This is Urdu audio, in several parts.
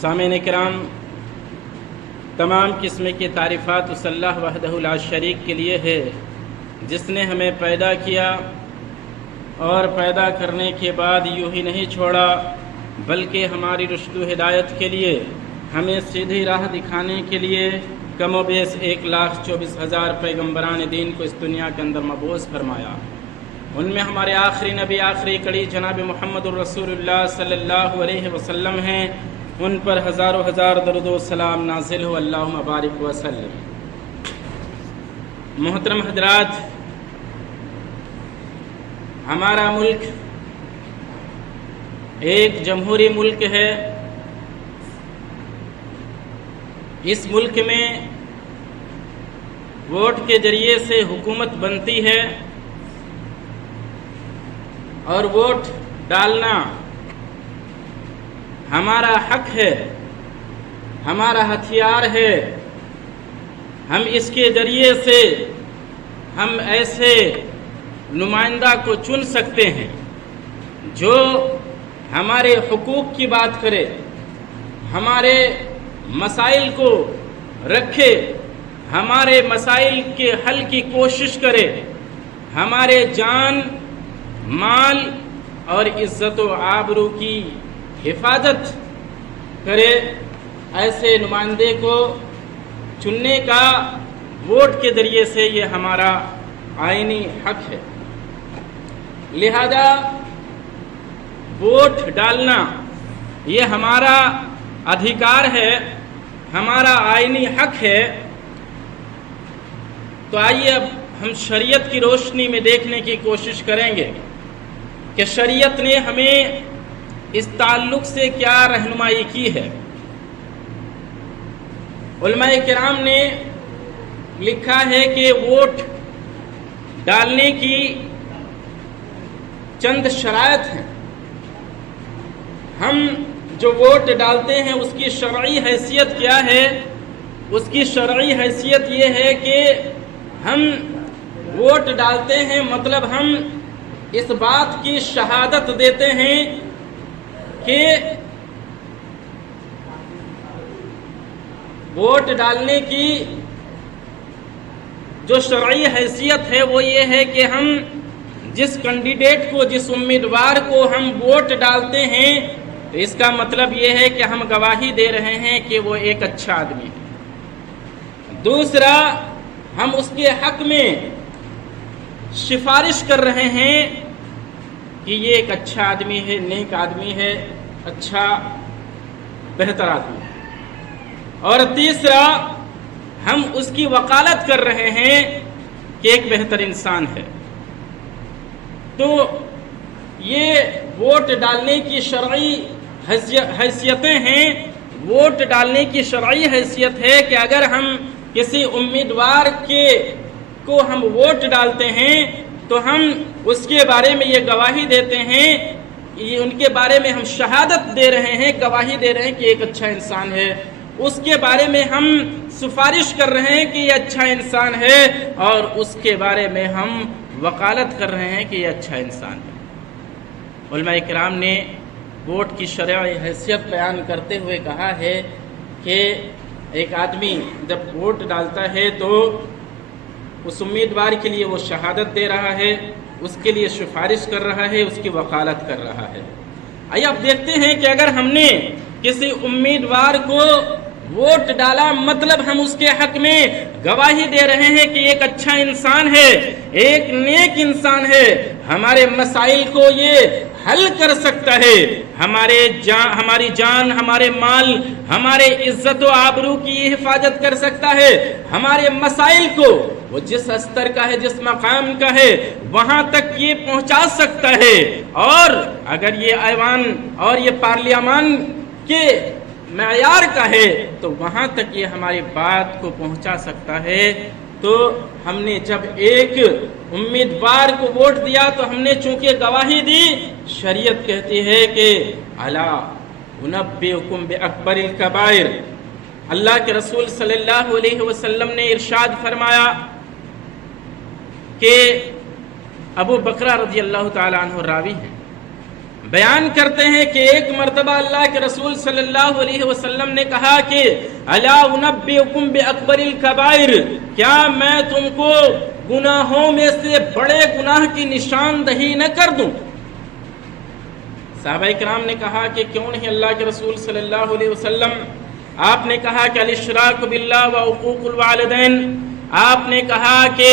سامعین کرام، تمام قسم کی تعریفات اس اللہ وحدہ لا شریک کے لیے ہے جس نے ہمیں پیدا کیا اور پیدا کرنے کے بعد یوں ہی نہیں چھوڑا بلکہ ہماری رشد و ہدایت کے لیے، ہمیں سیدھی راہ دکھانے کے لیے کم و بیش 1,24,000 پیغمبران دین کو اس دنیا کے اندر مبعوث فرمایا۔ ان میں ہمارے آخری نبی، آخری کڑی جناب محمد الرسول اللہ صلی اللہ علیہ وسلم ہیں۔ ان پر ہزاروں ہزار درود و سلام نازل ہو، اللہم بارک وسلم۔ محترم حضرات، ہمارا ملک ایک جمہوری ملک ہے۔ اس ملک میں ووٹ کے ذریعے سے حکومت بنتی ہے اور ووٹ ڈالنا ہمارا حق ہے، ہمارا ہتھیار ہے۔ ہم اس کے ذریعے سے ہم ایسے نمائندہ کو چن سکتے ہیں جو ہمارے حقوق کی بات کرے، ہمارے مسائل کو رکھے، ہمارے مسائل کے حل کی کوشش کرے، ہمارے جان، مال اور عزت و آبرو کی حفاظت کرے۔ ایسے نمائندے کو چننے کا ووٹ کے ذریعے سے یہ ہمارا آئینی حق ہے۔ لہذا ووٹ ڈالنا یہ ہمارا ادھیکار ہے، ہمارا آئینی حق ہے۔ تو آئیے اب ہم شریعت کی روشنی میں دیکھنے کی کوشش کریں گے کہ شریعت نے ہمیں اس تعلق سے کیا رہنمائی کی ہے۔ علماء کرام نے لکھا ہے کہ ووٹ ڈالنے کی چند شرائط ہیں۔ ہم جو ووٹ ڈالتے ہیں اس کی شرعی حیثیت کیا ہے؟ اس کی شرعی حیثیت یہ ہے کہ ہم ووٹ ڈالتے ہیں مطلب ہم اس بات کی شہادت دیتے ہیں کہ ووٹ ڈالنے کی جو شرعی حیثیت ہے وہ یہ ہے کہ ہم جس کینڈیڈیٹ کو، جس امیدوار کو ہم ووٹ ڈالتے ہیں تو اس کا مطلب یہ ہے کہ ہم گواہی دے رہے ہیں کہ وہ ایک اچھا آدمی ہے۔ دوسرا، ہم اس کے حق میں سفارش کر رہے ہیں کہ یہ ایک اچھا آدمی ہے، نیک آدمی ہے، اچھا بہتر آدمی ہے۔ اور تیسرا، ہم اس کی وکالت کر رہے ہیں کہ ایک بہتر انسان ہے۔ تو یہ ووٹ ڈالنے کی شرعی حیثیتیں ہیں۔ ووٹ ڈالنے کی شرعی حیثیت ہے کہ اگر ہم کسی امیدوار کو ہم ووٹ ڈالتے ہیں تو ہم اس کے بارے میں یہ گواہی دیتے ہیں، ان کے بارے میں ہم شہادت دے رہے ہیں، گواہی دے رہے ہیں کہ ایک اچھا انسان ہے۔ اس کے بارے میں ہم سفارش کر رہے ہیں کہ یہ اچھا انسان ہے، اور اس کے بارے میں ہم وکالت کر رہے ہیں کہ یہ اچھا انسان ہے۔ علماء کرام نے ووٹ کی شرعی حیثیت بیان کرتے ہوئے کہا ہے کہ ایک آدمی جب ووٹ ڈالتا ہے تو اس امیدوار کے لیے وہ شہادت دے رہا ہے، اس کے لیے سفارش کر رہا ہے، اس کی وکالت کر رہا ہے۔ آئیے اب دیکھتے ہیں کہ اگر ہم نے کسی امیدوار کو ووٹ ڈالا مطلب ہم اس کے حق میں گواہی دے رہے ہیں کہ ایک اچھا انسان ہے، ایک نیک انسان ہے، ہمارے مسائل کو یہ حل کر سکتا ہے، ہماری جان، ہمارے مال، ہمارے عزت و آبرو کی حفاظت کر سکتا ہے، ہمارے مسائل کو وہ جس استر کا ہے، جس مقام کا ہے وہاں تک یہ پہنچا سکتا ہے، اور اگر یہ ایوان اور یہ پارلیمان کے معیار کا ہے تو وہاں تک یہ ہماری بات کو پہنچا سکتا ہے۔ تو ہم نے جب ایک امیدوار کو ووٹ دیا تو ہم نے چونکہ گواہی دی، شریعت کہتی ہے کہ الا انبئکم باکبر الکبائر، اللہ کے رسول صلی اللہ علیہ وسلم نے ارشاد فرمایا کہ ابو بکرہ رضی اللہ تعالیٰ عنہ راوی ہیں، بیان کرتے ہیں کہ ایک مرتبہ اللہ کے رسول صلی اللہ علیہ وسلم نے کہا کہ الا انبئکم باکبر الکبائر، کیا میں تم کو گناہوں میں سے بڑے گناہ کی نشاندہی نہ کر دوں؟ صحابہ کرام نے کہا کہ کیوں نہیں اللہ کے رسول صلی اللہ علیہ وسلم؟ آپ نے کہا کہ الاشراک باللہ و عقوق الوالدین، آپ نے کہا کہ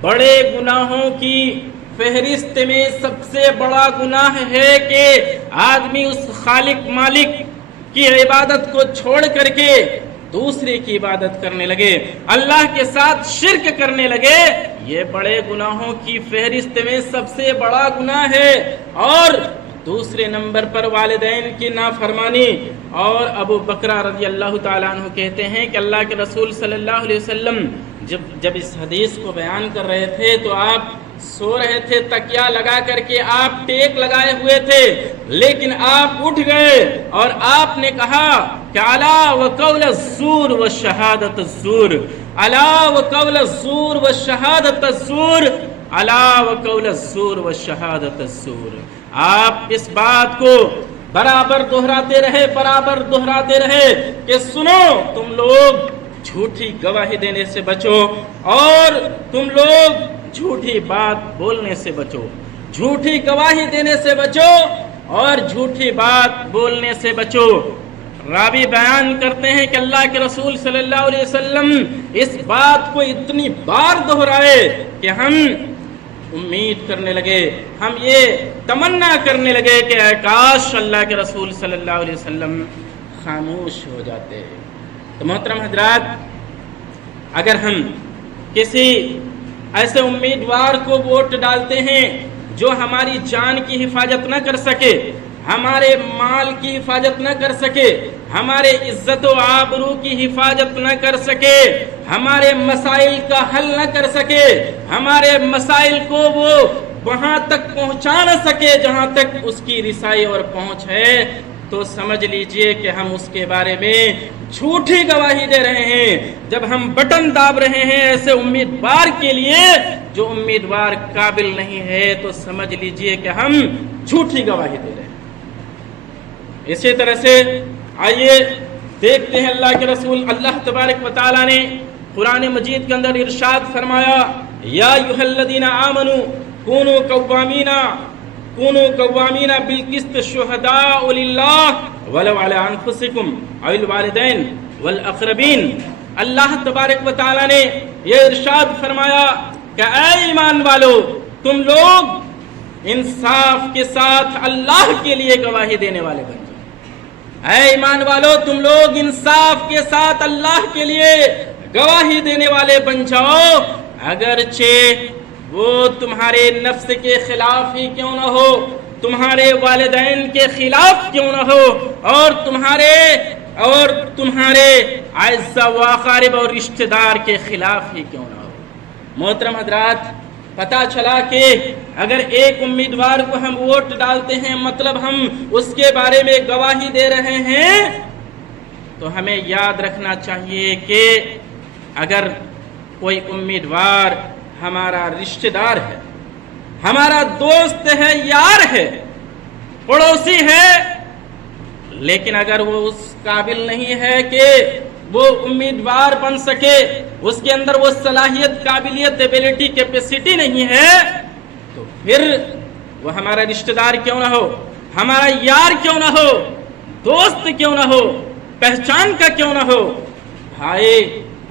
بڑے گناہوں کی فہرست میں سب سے بڑا گناہ ہے کہ آدمی اس خالق مالک کی عبادت کو چھوڑ کر کے دوسرے کی عبادت کرنے لگے، اللہ کے ساتھ شرک کرنے لگے، یہ بڑے گناہوں کی فہرست میں سب سے بڑا گناہ ہے۔ اور دوسرے نمبر پر والدین کی نافرمانی۔ اور ابو بکر رضی اللہ تعالیٰ عنہ کہتے ہیں کہ اللہ کے رسول صلی اللہ علیہ وسلم جب اس حدیث کو بیان کر رہے تھے تو آپ سو رہے تھے، تکیہ لگا کر کے آپ ٹیک لگائے ہوئے تھے، لیکن آپ اٹھ گئے اور آپ نے کہا کہ الا وقول الزور وشہادت الزور، الا وقول الزور وشہادت الزور، الا وقول الزور وشہادت الزور۔ آپ اس بات کو برابر دہراتے رہے کہ سنو، تم لوگ جھوٹی گواہی دینے سے بچو اور تم لوگ جھوٹی بات بولنے سے بچو، جھوٹی گواہی دینے سے بچو اور جھوٹی بات بولنے سے بچو۔ راوی بیان کرتے ہیں کہ اللہ کے رسول صلی اللہ علیہ وسلم اس بات کو اتنی بار دہرائے کہ ہم امید کرنے لگے، ہم یہ تمنا کرنے لگے کہ اے کاش اللہ کے رسول صلی اللہ علیہ وسلم خاموش ہو جاتے۔ تو محترم حضرات، اگر ہم کسی ایسے امیدوار کو ووٹ ڈالتے ہیں جو ہماری جان کی حفاظت نہ کر سکے، ہمارے مال کی حفاظت نہ کر سکے، ہمارے عزت و آبرو کی حفاظت نہ کر سکے، ہمارے مسائل کا حل نہ کر سکے، ہمارے مسائل کو وہ وہاں تک پہنچا نہ سکے جہاں تک اس کی رسائی اور پہنچ ہے، تو سمجھ لیجئے کہ ہم اس کے بارے میں جھوٹی گواہی دے رہے ہیں۔ جب ہم بٹن داب رہے ہیں ایسے امیدوار کے لیے جو امیدوار قابل نہیں ہے، تو سمجھ لیجئے کہ ہم جھوٹی گواہی دے رہے ہیں۔ اسی طرح سے آئیے دیکھتے ہیں اللہ کے رسول اللہ تبارک و تعالیٰ نے قرآن مجید کے اندر ارشاد فرمایا، یا ایھا الذین آمنوا کونوا قوامین بالقسط شہداء للہ ولو علی انفسکم او الوالدین والاقربین۔ اللہ تبارک و تعالیٰ نے یہ ارشاد فرمایا کہ اے ایمان والو، تم لوگ انصاف کے ساتھ اللہ کے لیے گواہی دینے والے بن جاؤ۔ اے ایمان والو، تم لوگ انصاف کے ساتھ اللہ کے لیے گواہی دینے والے بن جاؤ، اگرچہ وہ تمہارے نفس کے خلاف ہی کیوں نہ ہو، تمہارے والدین کے خلاف کیوں نہ ہو، اور تمہارے اعزاء و اقارب اور رشتہ دار کے خلاف ہی کیوں نہ ہو۔ محترم حضرات، پتہ چلا کہ اگر ایک امیدوار کو ہم ووٹ ڈالتے ہیں، مطلب ہم اس کے بارے میں گواہی دے رہے ہیں، تو ہمیں یاد رکھنا چاہیے کہ اگر کوئی امیدوار ہمارا رشتہ دار ہے، ہمارا دوست ہے، یار ہے، پڑوسی ہے، لیکن اگر وہ اس قابل نہیں ہے کہ وہ امیدوار بن سکے، اس کے اندر وہ صلاحیت، قابلیت، ایبلٹی، کیپیسٹی نہیں ہے، تو پھر وہ ہمارا رشتہ دار کیوں نہ ہو، ہمارا یار کیوں نہ ہو، دوست کیوں نہ ہو، پہچان کا کیوں نہ ہو، بھائی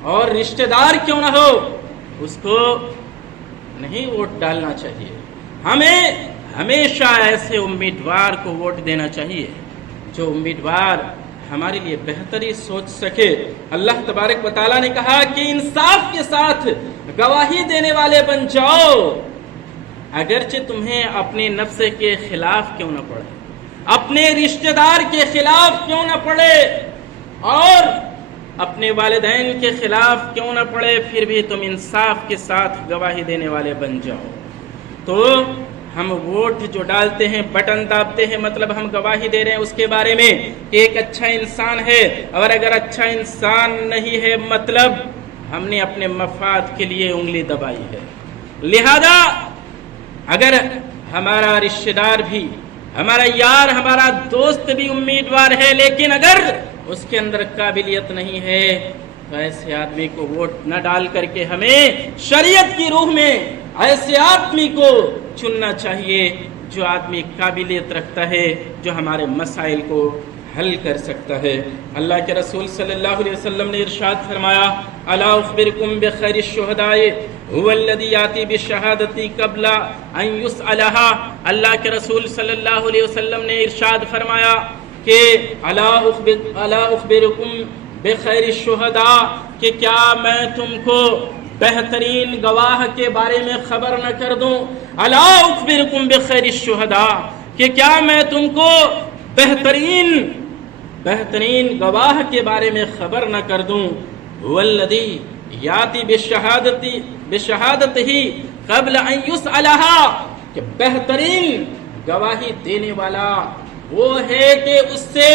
اور رشتہ دار کیوں نہ ہو، اس کو نہیں ووٹ ڈالنا چاہیے۔ ہمیں ہمیشہ ایسے امیدوار کو ووٹ دینا چاہیے جو امیدوار ہمارے لیے بہتری سوچ سکے۔ اللہ تبارک و تعالیٰ نے کہا کہ انصاف کے ساتھ گواہی دینے والے بن جاؤ، اگرچہ تمہیں اپنے نفس کے خلاف کیوں نہ پڑے، اپنے رشتہ دار کے خلاف کیوں نہ پڑے، اور اپنے والدین کے خلاف کیوں نہ پڑے، پھر بھی تم انصاف کے ساتھ گواہی دینے والے بن جاؤ۔ تو ہم ووٹ جو ڈالتے ہیں، بٹن دابتے ہیں، مطلب ہم گواہی دے رہے ہیں اس کے بارے میں کہ ایک اچھا انسان ہے، اور اگر اچھا انسان نہیں ہے مطلب ہم نے اپنے مفاد کے لیے انگلی دبائی ہے۔ لہذا اگر ہمارا رشتہ دار بھی ہمارا یار ہمارا دوست بھی امیدوار ہے، لیکن اگر اس کے اندر قابلیت نہیں ہے تو ایسے آدمی کو ووٹ نہ ڈال کر کے ہمیں شریعت کی روح میں ایسے آدمی کو چننا چاہیے جو آدمی قابلیت رکھتا ہے، جو ہمارے مسائل کو حل کر سکتا ہے۔ اللہ کے رسول صلی اللہ علیہ وسلم نے ارشاد فرمایا، الا اخبرکم بخیر الشہداء هو الذی یاتی بالشہادۃ قبل ان یسألها۔ اللہ کے رسول صلی اللہ علیہ وسلم نے ارشاد فرمایا کہ الا اخبرکم بخیر الشہداء، کہ کیا میں تم کو بہترین گواہ کے بارے میں خبر نہ کر دوں؟ الا اخبرکم بخیر الشہداء، کہ کیا میں تم کو بہترین گواہ کے بارے میں خبر نہ کر دوں؟ والذی یاتی بشہادت ہی قبل ان یسألها، کہ بہترین گواہی دینے والا وہ ہے کہ اس سے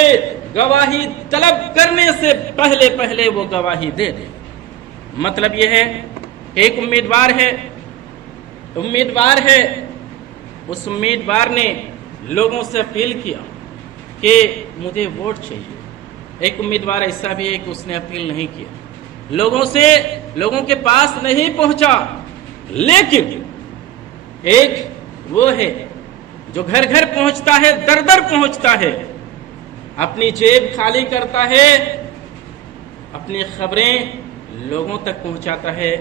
گواہی طلب کرنے سے پہلے وہ گواہی دے دے۔ مطلب یہ ہے کہ ایک امیدوار ہے، اس امیدوار نے لوگوں سے اپیل کیا کہ مجھے ووٹ چاہیے۔ ایک امیدوار ایسا بھی ہے کہ اس نے اپیل نہیں کیا، لوگوں کے پاس نہیں پہنچا، لیکن ایک وہ ہے جو گھر گھر پہنچتا ہے، در در پہنچتا ہے، اپنی جیب خالی کرتا ہے، اپنی خبریں لوگوں تک پہنچاتا ہے،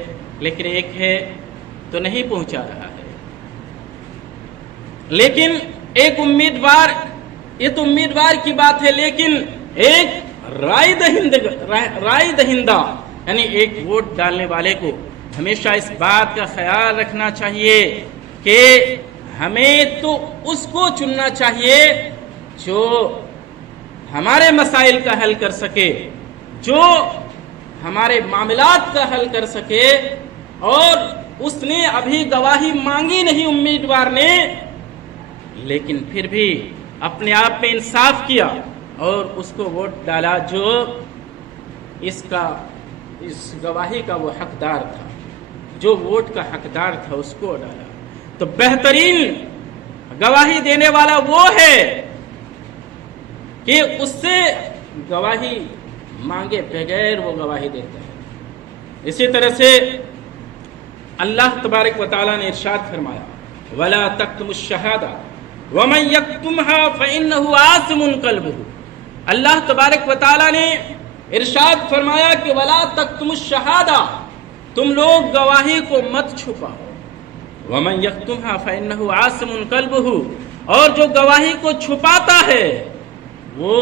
لیکن ایک ہے تو نہیں پہنچا رہا ہے۔ لیکن ایک امیدوار، یہ تو امیدوار کی بات ہے، لیکن ایک رائے دہندہ یعنی ایک ووٹ ڈالنے والے کو ہمیشہ اس بات کا خیال رکھنا چاہیے کہ ہمیں تو اس کو چننا چاہیے جو ہمارے مسائل کا حل کر سکے، جو ہمارے معاملات کا حل کر سکے، اور اس نے ابھی گواہی مانگی نہیں امیدوار نے، لیکن پھر بھی اپنے آپ میں انصاف کیا اور اس کو ووٹ ڈالا جو اس گواہی کا وہ حقدار تھا، جو ووٹ کا حقدار تھا، اس کو ڈالا۔ تو بہترین گواہی دینے والا وہ ہے کہ اس سے گواہی مانگے بغیر وہ گواہی دیتا ہے۔ اسی طرح سے اللہ تبارک و تعالیٰ نے ارشاد فرمایا، وَلَا تَكْتُمُوا الشَّهَادَةَ وَمَنْ يَكْتُمْهَا فَإِنَّهُ آثِمٌ قَلْبُهُ۔ اللہ تبارک و تعالیٰ نے ارشاد فرمایا کہ وَلَا تَكْتُمُوا الشَّهَادَةَ، تم لوگ گواہی کو مت چھپاؤ، وَمَنْ يَكْتُمْهَا فَإِنَّهُ آثِمٌ قَلْبُهُ، اور جو گواہی کو چھپاتا ہے وہ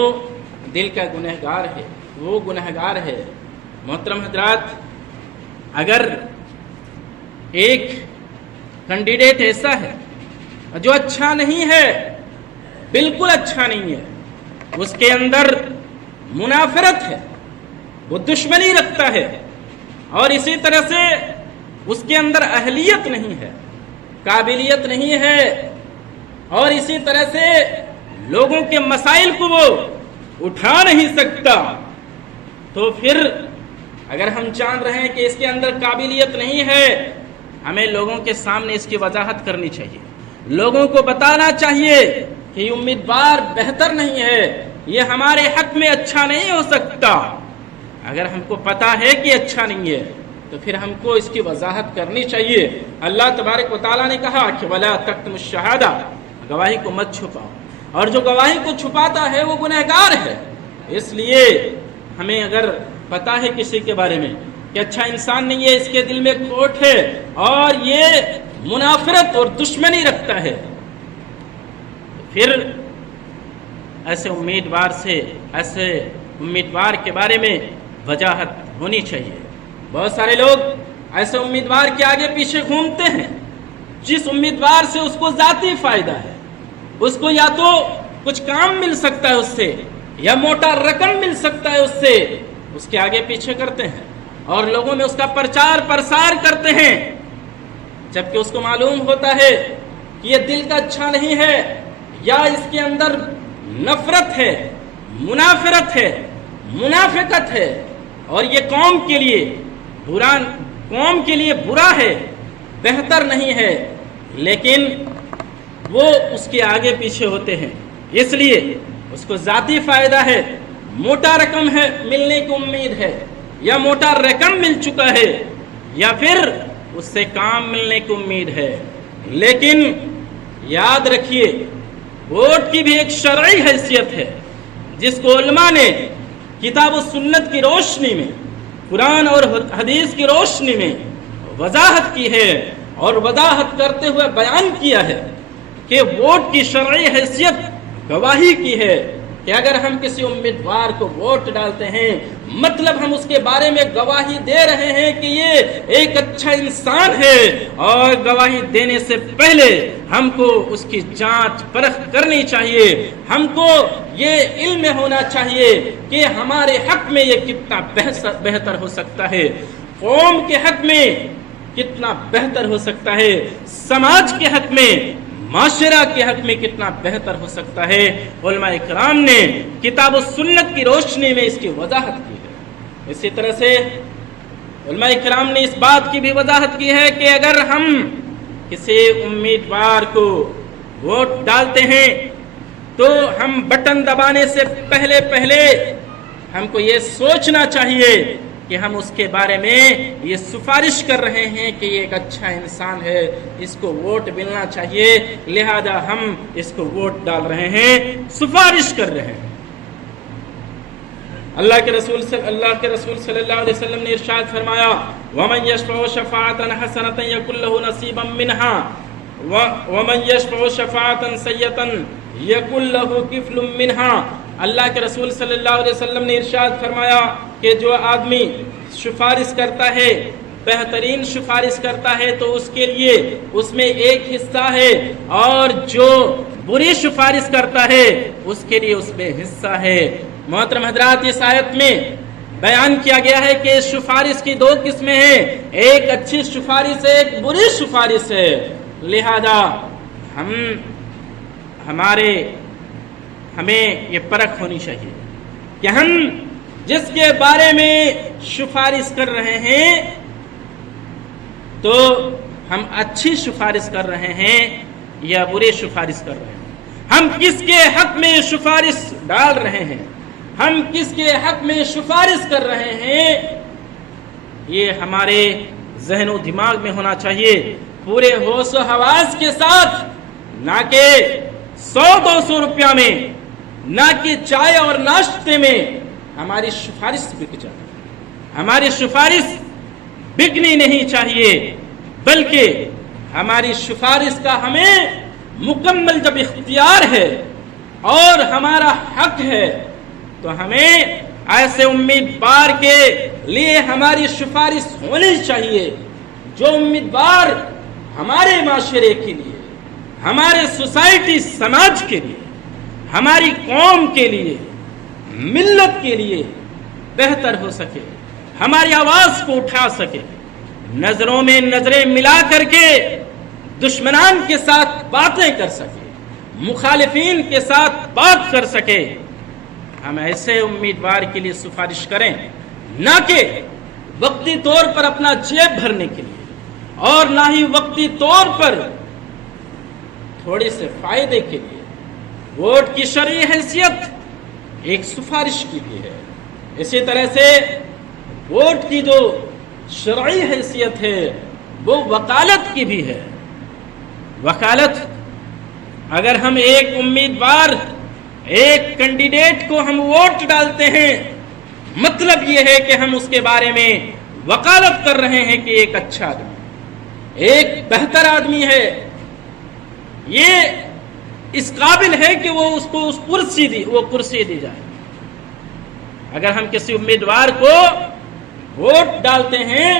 دل کا گنہگار ہے، وہ گنہگار ہے۔ محترم حضرات، اگر ایک کینڈیڈیٹ ایسا ہے جو اچھا نہیں ہے، بالکل اچھا نہیں ہے، اس کے اندر منافرت ہے، وہ دشمنی رکھتا ہے، اور اسی طرح سے اس کے اندر اہلیت نہیں ہے، قابلیت نہیں ہے، اور اسی طرح سے لوگوں کے مسائل کو وہ اٹھا نہیں سکتا، تو پھر اگر ہم جان رہے ہیں کہ اس کے اندر قابلیت نہیں ہے، ہمیں لوگوں کے سامنے اس کی وضاحت کرنی چاہیے، لوگوں کو بتانا چاہیے کہ یہ امیدوار بہتر نہیں ہے، یہ ہمارے حق میں اچھا نہیں ہو سکتا۔ اگر ہم کو پتا ہے کہ اچھا نہیں ہے تو پھر ہم کو اس کی وضاحت کرنی چاہیے۔ اللہ تبارک و تعالیٰ نے کہا کہ وَلَا تَكْتُمُوا الشَّهَادَةَ، گواہی کو مت چھپاؤ، اور جو گواہی کو چھپاتا ہے وہ گنہگار ہے۔ اس لیے ہمیں اگر پتا ہے کسی کے بارے میں کہ اچھا انسان نہیں ہے، اس کے دل میں کھوٹ ہے اور یہ منافرت اور دشمنی رکھتا ہے، پھر ایسے امیدوار کے بارے میں وضاحت ہونی چاہیے۔ بہت سارے لوگ ایسے امیدوار کے آگے پیچھے گھومتے ہیں، جس امیدوار سے اس کو ذاتی فائدہ ہے، اس کو یا تو کچھ کام مل سکتا ہے اس سے، یا موٹا رقم مل سکتا ہے اس سے، اس کے آگے پیچھے کرتے ہیں اور لوگوں میں اس کا پرچار پرسار کرتے ہیں، جبکہ اس کو معلوم ہوتا ہے کہ یہ دل کا اچھا نہیں ہے، یا اس کے اندر نفرت ہے، منافرت ہے، منافقت ہے، اور یہ قوم کے لیے برا ہے، بہتر نہیں ہے۔ لیکن وہ اس کے آگے پیچھے ہوتے ہیں، اس لیے اس کو ذاتی فائدہ ہے، موٹا رقم ہے ملنے کی امید ہے، یا موٹا رقم مل چکا ہے، یا پھر اس سے کام ملنے کی امید ہے۔ لیکن یاد رکھیے ووٹ کی بھی ایک شرعی حیثیت ہے، جس کو علماء نے کتاب و سنت کی روشنی میں، قرآن اور حدیث کی روشنی میں وضاحت کی ہے، اور وضاحت کرتے ہوئے بیان کیا ہے کہ ووٹ کی شرعی حیثیت گواہی کی ہے کہ اگر ہم کسی امیدوار کو ووٹ ڈالتے ہیں، مطلب ہم اس کے بارے میں گواہی دے رہے ہیں کہ یہ ایک اچھا انسان ہے، اور گواہی دینے سے پہلے ہم کو اس کی جانچ پرکھ کرنی چاہیے، ہم کو یہ علم ہونا چاہیے کہ ہمارے حق میں یہ کتنا بہتر ہو سکتا ہے، قوم کے حق میں کتنا بہتر ہو سکتا ہے، سماج کے حق میں، معاشرہ کے حق میں کتنا بہتر ہو سکتا ہے۔ علماء اکرام نے کتاب و سنت کی روشنی میں اس کی وضاحت کی ہے۔ اسی طرح سے علماء اکرام نے اس بات کی بھی وضاحت کی ہے کہ اگر ہم کسی امیدوار کو ووٹ ڈالتے ہیں تو ہم بٹن دبانے سے پہلے ہم کو یہ سوچنا چاہیے کہ ہم اس کے بارے میں یہ سفارش کر رہے ہیں کہ یہ ایک اچھا انسان ہے، اس کو ووٹ ملنا چاہیے، لہذا ہم اس کو ووٹ ڈال رہے ہیں، سفارش کر رہے ہیں۔ اللہ کے رسول صلی اللہ علیہ وسلم نے ارشاد فرمایا وَمَنْ يَشْفَعُ شَفَاعَةً حَسَنَةً يَكُنْ لَهُ نَصِيبًا مِّنْهَا وَمَنْ يَشْفَعُ شَفَاعَةً سَيِّئَةً يَكُنْ لَهُ كِفْلٌ مِّنْهَا۔ اللہ کے رسول صلی اللہ علیہ وسلم نے ارشاد فرمایا کہ جو آدمی سفارش کرتا ہے، بہترین سفارش کرتا ہے، تو اس کے لیے اس میں ایک حصہ ہے، اور جو بری سفارش کرتا ہے اس کے لیے اس میں حصہ ہے۔ محترم حضرات، اس آیت میں بیان کیا گیا ہے کہ سفارش کی دو قسمیں ہیں، ایک اچھی سفارش ہے، ایک بری سفارش ہے، لہذا ہمیں یہ پرکھ ہونی چاہیے کہ ہم جس کے بارے میں سفارش کر رہے ہیں تو ہم اچھی سفارش کر رہے ہیں یا بری سفارش کر رہے ہیں، ہم کس کے حق میں سفارش ڈال رہے ہیں، ہم کس کے حق میں سفارش کر رہے ہیں، یہ ہمارے ذہن و دماغ میں ہونا چاہیے، پورے ہوش و حواس کے ساتھ، نہ کہ 100-200 روپیہ میں، نہ کہ چائے اور ناشتے میں ہماری سفارش بک جائے۔ ہماری سفارش بکنی نہیں چاہیے، بلکہ ہماری سفارش کا ہمیں مکمل جب اختیار ہے اور ہمارا حق ہے تو ہمیں ایسے امیدوار کے لیے ہماری سفارش ہونی چاہیے جو امیدوار ہمارے معاشرے کے لیے، ہمارے سوسائٹی سماج کے لیے، ہماری قوم کے لیے، ملت کے لیے بہتر ہو سکے، ہماری آواز کو اٹھا سکے، نظروں میں نظریں ملا کر کے دشمنان کے ساتھ باتیں کر سکے، مخالفین کے ساتھ بات کر سکے۔ ہم ایسے امیدوار کے لیے سفارش کریں، نہ کہ وقتی طور پر اپنا جیب بھرنے کے لیے، اور نہ ہی وقتی طور پر تھوڑے سے فائدے کے لیے۔ ووٹ کی شرعی حیثیت ایک سفارش کی بھی ہے، اسی طرح سے ووٹ کی جو شرعی حیثیت ہے وہ وکالت کی بھی ہے۔ وکالت، اگر ہم ایک امیدوار، ایک کینڈیڈیٹ کو ہم ووٹ ڈالتے ہیں، مطلب یہ ہے کہ ہم اس کے بارے میں وکالت کر رہے ہیں کہ ایک اچھا آدمی، ایک بہتر آدمی ہے، یہ اس قابل ہے کہ وہ اس کو کرسی دی جائے۔ اگر ہم کسی امیدوار کو ووٹ ڈالتے ہیں،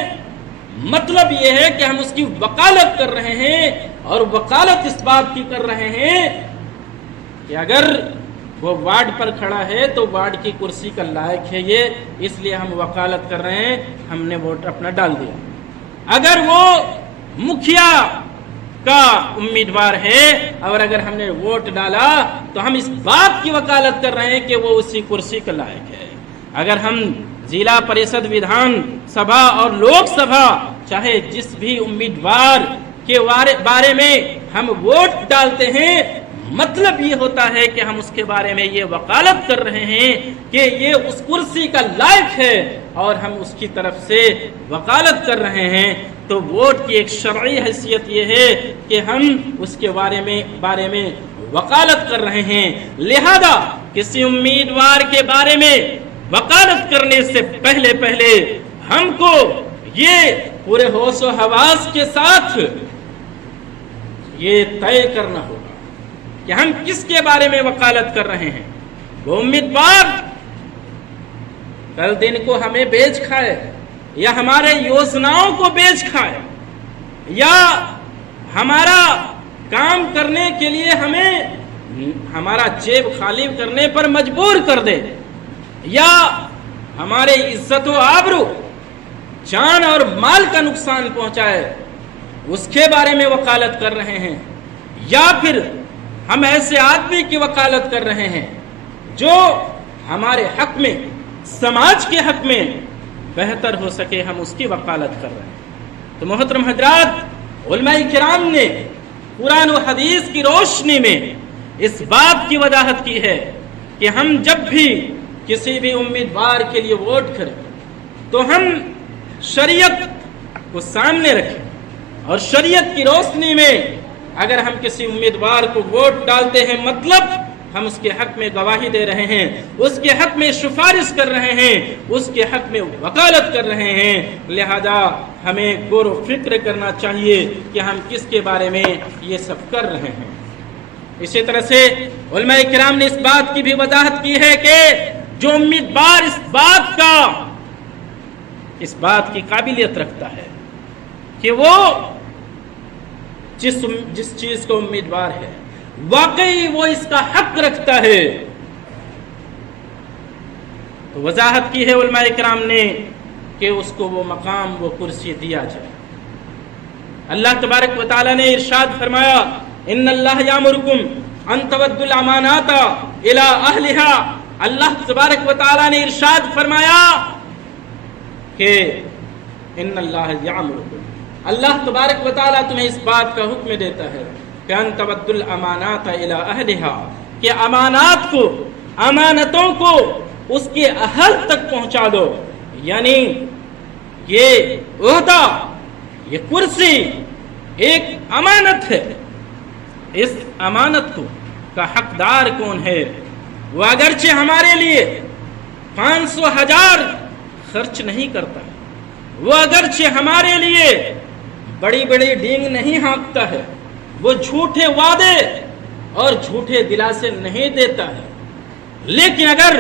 مطلب یہ ہے کہ ہم اس کی وکالت کر رہے ہیں، اور وکالت اس بات کی کر رہے ہیں کہ اگر وہ وارڈ پر کھڑا ہے تو وارڈ کی کرسی کا لائق ہے، یہ اس لیے ہم وکالت کر رہے ہیں، ہم نے ووٹ اپنا ڈال دیا۔ اگر وہ مکھیا کا امیدوار ہے اور اگر ہم نے ووٹ ڈالا تو ہم اس بات کی وکالت کر رہے ہیں کہ وہ اسی کرسی کا لائق ہے۔ اگر ہم ضلع پریشد، ودھان سبھا اور لوک سبھا، چاہے جس بھی امیدوار کے بارے میں ہم ووٹ ڈالتے ہیں، مطلب یہ ہوتا ہے کہ ہم اس کے بارے میں یہ وکالت کر رہے ہیں کہ یہ اس کرسی کا لائق ہے اور ہم اس کی طرف سے وکالت کر رہے ہیں۔ تو ووٹ کی ایک شرعی حیثیت یہ ہے کہ ہم اس کے بارے میں وکالت کر رہے ہیں۔ لہذا کسی امیدوار کے بارے میں وکالت کرنے سے پہلے ہم کو یہ پورے ہوش و حواس کے ساتھ یہ طے کرنا ہوگا کہ ہم کس کے بارے میں وکالت کر رہے ہیں۔ وہ امیدوار کل دن کو ہمیں بیچ کھائے یا ہمارے یوجناؤں کو بیچ کھائے یا ہمارا کام کرنے کے لیے ہمیں ہمارا جیب خالی کرنے پر مجبور کر دے یا ہمارے عزت و آبرو، جان اور مال کا نقصان پہنچائے، اس کے بارے میں وکالت کر رہے ہیں، یا پھر ہم ایسے آدمی کی وکالت کر رہے ہیں جو ہمارے حق میں، سماج کے حق میں بہتر ہو سکے، ہم اس کی وکالت کر رہے ہیں۔ تو محترم حضرات، علماء کرام نے قرآن و حدیث کی روشنی میں اس بات کی وضاحت کی ہے کہ ہم جب بھی کسی بھی امیدوار کے لیے ووٹ کریں تو ہم شریعت کو سامنے رکھیں، اور شریعت کی روشنی میں اگر ہم کسی امیدوار کو ووٹ ڈالتے ہیں مطلب ہم اس کے حق میں گواہی دے رہے ہیں، اس کے حق میں سفارش کر رہے ہیں، اس کے حق میں وکالت کر رہے ہیں۔ لہذا ہمیں غور و فکر کرنا چاہیے کہ ہم کس کے بارے میں یہ سب کر رہے ہیں۔ اسی طرح سے علماء کرام نے اس بات کی بھی وضاحت کی ہے کہ جو امیدوار اس بات کی قابلیت رکھتا ہے کہ وہ جس چیز کو امیدوار ہے واقعی وہ اس کا حق رکھتا ہے، تو وضاحت کی ہے علماء کرام نے کہ اس کو وہ مقام، وہ کرسی دیا جائے۔ اللہ تبارک و تعالی نے ارشاد فرمایا، ان اللہ یامرکم ان تودوا الامانات الی اہلها۔ اللہ تبارک و تعالی نے ارشاد فرمایا کہ ان اللہ یامرکم، اللہ تبارک و تعالی تمہیں اس بات کا حکم دیتا ہے کہ ان تودوا الامانات الی اہلها، کہ امانات کو، امانتوں کو اس کے اہل تک پہنچا دو۔ یعنی یہ عہدہ، یہ کرسی ایک امانت ہے، اس امانت کا حقدار کون ہے؟ وہ اگرچہ ہمارے لیے 500 ہزار خرچ نہیں کرتا ہے، وہ اگرچہ ہمارے لیے بڑی بڑی ڈینگ نہیں ہانکتا ہے، وہ جھوٹے وعدے اور جھوٹے دلاسے نہیں دیتا ہے، لیکن اگر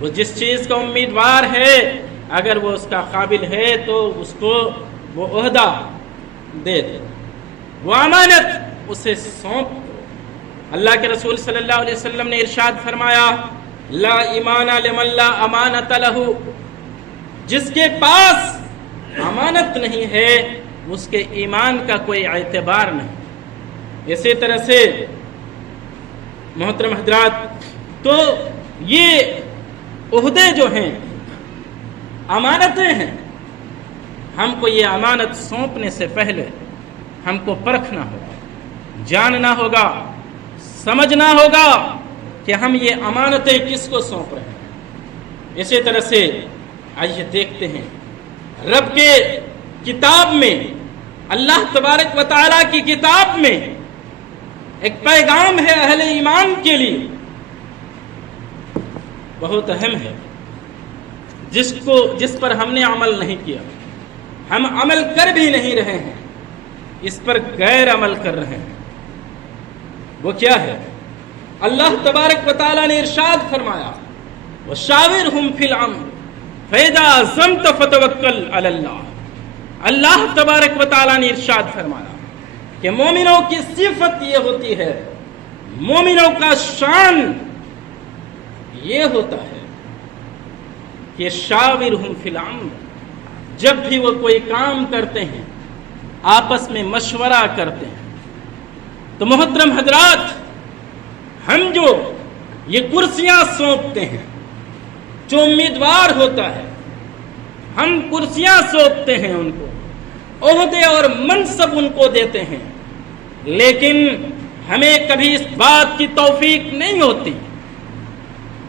وہ جس چیز کا امیدوار ہے، اگر وہ اس کا قابل ہے تو اس کو وہ عہدہ دے دے، وہ امانت اسے سونپ دو۔ اللہ کے رسول صلی اللہ علیہ وسلم نے ارشاد فرمایا، لا ایمان لمن لا امانت لہ، جس کے پاس امانت نہیں ہے اس کے ایمان کا کوئی اعتبار نہیں۔ اسی طرح سے محترم حضرات، تو یہ عہدے جو ہیں، امانتیں ہیں، ہم کو یہ امانت سونپنے سے پہلے ہم کو پرکھنا ہوگا، جاننا ہوگا، سمجھنا ہوگا کہ ہم یہ امانتیں کس کو سونپ رہے ہیں۔ اسی طرح سے آئیے دیکھتے ہیں رب کے کتاب میں، اللہ تبارک و تعالیٰ کی کتاب میں ایک پیغام ہے اہل ایمان کے لیے، بہت اہم ہے، جس پر ہم نے عمل نہیں کیا، ہم عمل کر بھی نہیں رہے ہیں، اس پر غیر عمل کر رہے ہیں۔ وہ کیا ہے؟ اللہ تبارک و تعالیٰ نے ارشاد فرمایا، وَشَاوِرْهُمْ فِي الْأَمْرِ فَإِذَا عَزَمْتَ فَتَوَكَّلْ عَلَى اللَّهِ۔ اللہ تبارک و تعالیٰ نے ارشاد فرمایا کہ مومنوں کی صفت یہ ہوتی ہے، مومنوں کا شان یہ ہوتا ہے کہ شاورہم فی الامر، جب بھی وہ کوئی کام کرتے ہیں آپس میں مشورہ کرتے ہیں۔ تو محترم حضرات، ہم جو یہ کرسیاں سونپتے ہیں، جو امیدوار ہوتا ہے، ہم کرسیاں سونپتے ہیں، ان کو عہدے اور منصب ان کو دیتے ہیں، لیکن ہمیں کبھی اس بات کی توفیق نہیں ہوتی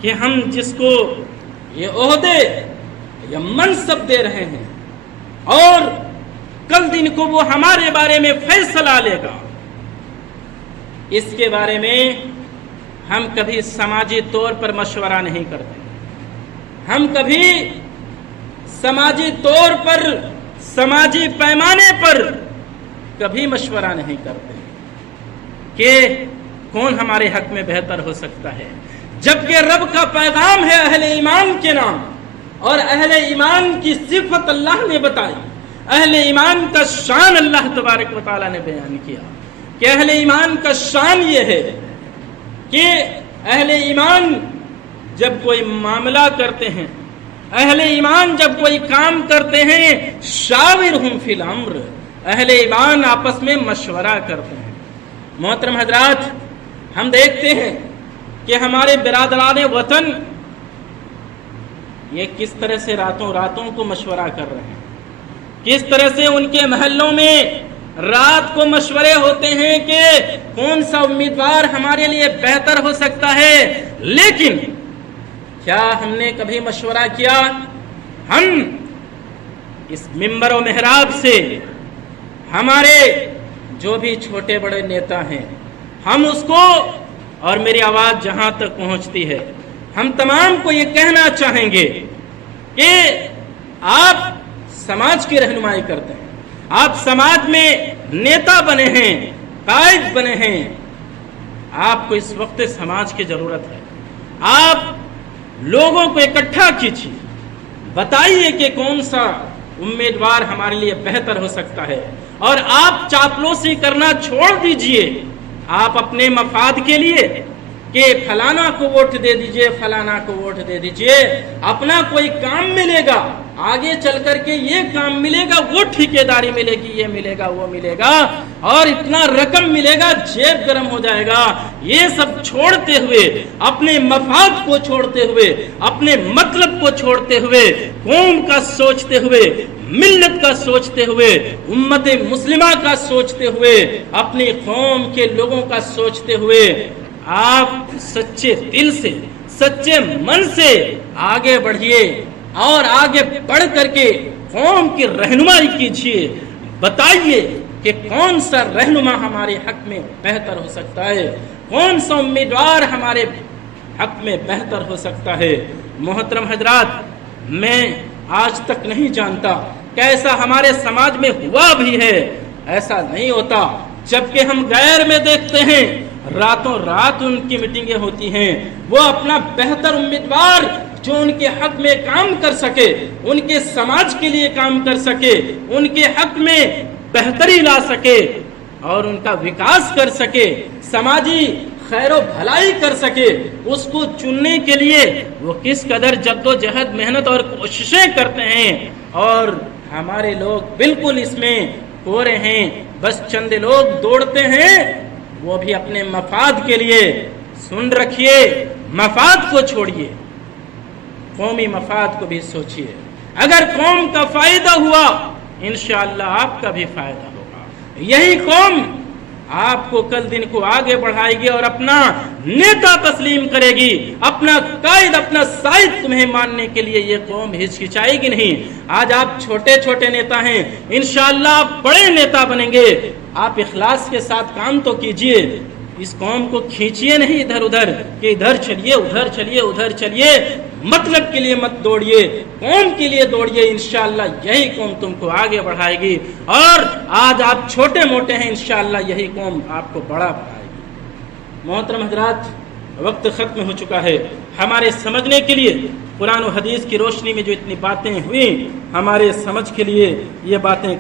کہ ہم جس کو یہ عہدے یا منصب دے رہے ہیں اور کل دن کو وہ ہمارے بارے میں فیصلہ لے گا، اس کے بارے میں ہم کبھی سماجی طور پر مشورہ نہیں کرتے، ہم کبھی سماجی طور پر سماجی پیمانے پر کبھی مشورہ نہیں کرتے کہ کون ہمارے حق میں بہتر ہو سکتا ہے، جبکہ رب کا پیغام ہے اہل ایمان کے نام، اور اہل ایمان کی صفت اللہ نے بتائی، اہل ایمان کا شان اللہ تبارک و تعالیٰ نے بیان کیا کہ اہل ایمان کا شان یہ ہے کہ اہل ایمان جب کوئی معاملہ کرتے ہیں، اہل ایمان جب کوئی کام کرتے ہیں، شاورہم فی الامر، اہل ایمان آپس میں مشورہ کرتے ہیں۔ محترم حضرات، ہم دیکھتے ہیں کہ ہمارے برادران وطن یہ کس طرح سے راتوں کو مشورہ کر رہے ہیں، کس طرح سے ان کے محلوں میں رات کو مشورے ہوتے ہیں کہ کون سا امیدوار ہمارے لیے بہتر ہو سکتا ہے، لیکن کیا ہم نے کبھی مشورہ کیا؟ ہم اس منبر و محراب سے ہمارے جو بھی چھوٹے بڑے نیتا ہیں، ہم اس کو، اور میری آواز جہاں تک پہنچتی ہے، ہم تمام کو یہ کہنا چاہیں گے کہ آپ سماج کی رہنمائی کرتے ہیں، آپ سماج میں نیتا بنے ہیں، قائد بنے ہیں، آپ کو اس وقت سماج کی ضرورت ہے۔ آپ لوگوں کو اکٹھا کیجیے، بتائیے کہ کون سا امیدوار ہمارے لیے بہتر ہو سکتا ہے، اور آپ چاپلوسی کرنا چھوڑ دیجئے، آپ اپنے مفاد کے لیے کہ فلانا کو ووٹ دے دیجئے، فلانا کو ووٹ دے دیجئے، اپنا کوئی کام ملے گا، آگے چل کر کے یہ کام ملے گا، وہ ٹھیکیداری ملے گی، یہ ملے گا، وہ ملے گا، اور اتنا رقم ملے گا، جیب گرم ہو جائے گا، یہ سب چھوڑتے ہوئے، اپنے مفاد کو چھوڑتے ہوئے، اپنے مطلب کو چھوڑتے ہوئے، قوم کا سوچتے ہوئے، ملت کا سوچتے ہوئے، امت مسلمہ کا سوچتے ہوئے، اپنی قوم کے لوگوں کا سوچتے ہوئے، آپ سچے دل سے، سچے من سے آگے بڑھیے، اور آگے بڑھ کر کے قوم کی رہنمائی کیجیے، بتائیے کہ کون سا رہنما ہمارے حق میں بہتر ہو سکتا ہے، کون سا امیدوار ہمارے حق میں بہتر ہو سکتا ہے۔ محترم حضرات، میں آج تک نہیں جانتا کہ ایسا ہمارے سماج میں ہوا بھی ہے، ایسا نہیں ہوتا، جبکہ ہم غیر میں دیکھتے ہیں راتوں رات ان کی میٹنگیں ہوتی ہیں، وہ اپنا بہتر امیدوار جو ان کے حق میں کام کر سکے، ان کے سماج کے لیے کام کر سکے، ان کے حق میں بہتری لا سکے اور ان کا وکاس کر سکے، سماجی خیر و بھلائی کر سکے، اس کو چننے کے لیے وہ کس قدر جد و جہد، محنت اور کوششیں کرتے ہیں، اور ہمارے لوگ بالکل اس میں کورے ہیں، بس چند لوگ دوڑتے ہیں، وہ بھی اپنے مفاد کے لیے۔ سن رکھیے، مفاد کو چھوڑیے، قومی مفاد کو بھی سوچیے، اگر قوم کا فائدہ ہوا انشاءاللہ آپ کا بھی فائدہ ہوگا، یہی قوم آپ کو کل دن کو آگے بڑھائے گی اور اپنا نیتا تسلیم کرے گی، اپنا قائد، اپنا سائد تمہیں ماننے کے لیے یہ قوم ہچکچائے گی نہیں۔ آج آپ چھوٹے چھوٹے نیتا ہیں، انشاءاللہ آپ بڑے نیتا بنیں گے، آپ اخلاص کے ساتھ کام تو کیجئے، اس قوم کو کھینچیے نہیں ادھر ادھر کہ ادھر چلیے، ادھر چلیے، ادھر چلیے، مطلب کے لیے مت دوڑیے، قوم کے لیے دوڑیے، انشاءاللہ یہی قوم تم کو آگے بڑھائے گی، اور آج آپ چھوٹے موٹے ہیں، انشاءاللہ یہی قوم آپ کو بڑا بڑھائے گی۔ محترم حضرات، وقت ختم ہو چکا ہے، ہمارے سمجھنے کے لیے قرآن و حدیث کی روشنی میں جو اتنی باتیں ہوئیں، ہمارے سمجھ کے لیے یہ باتیں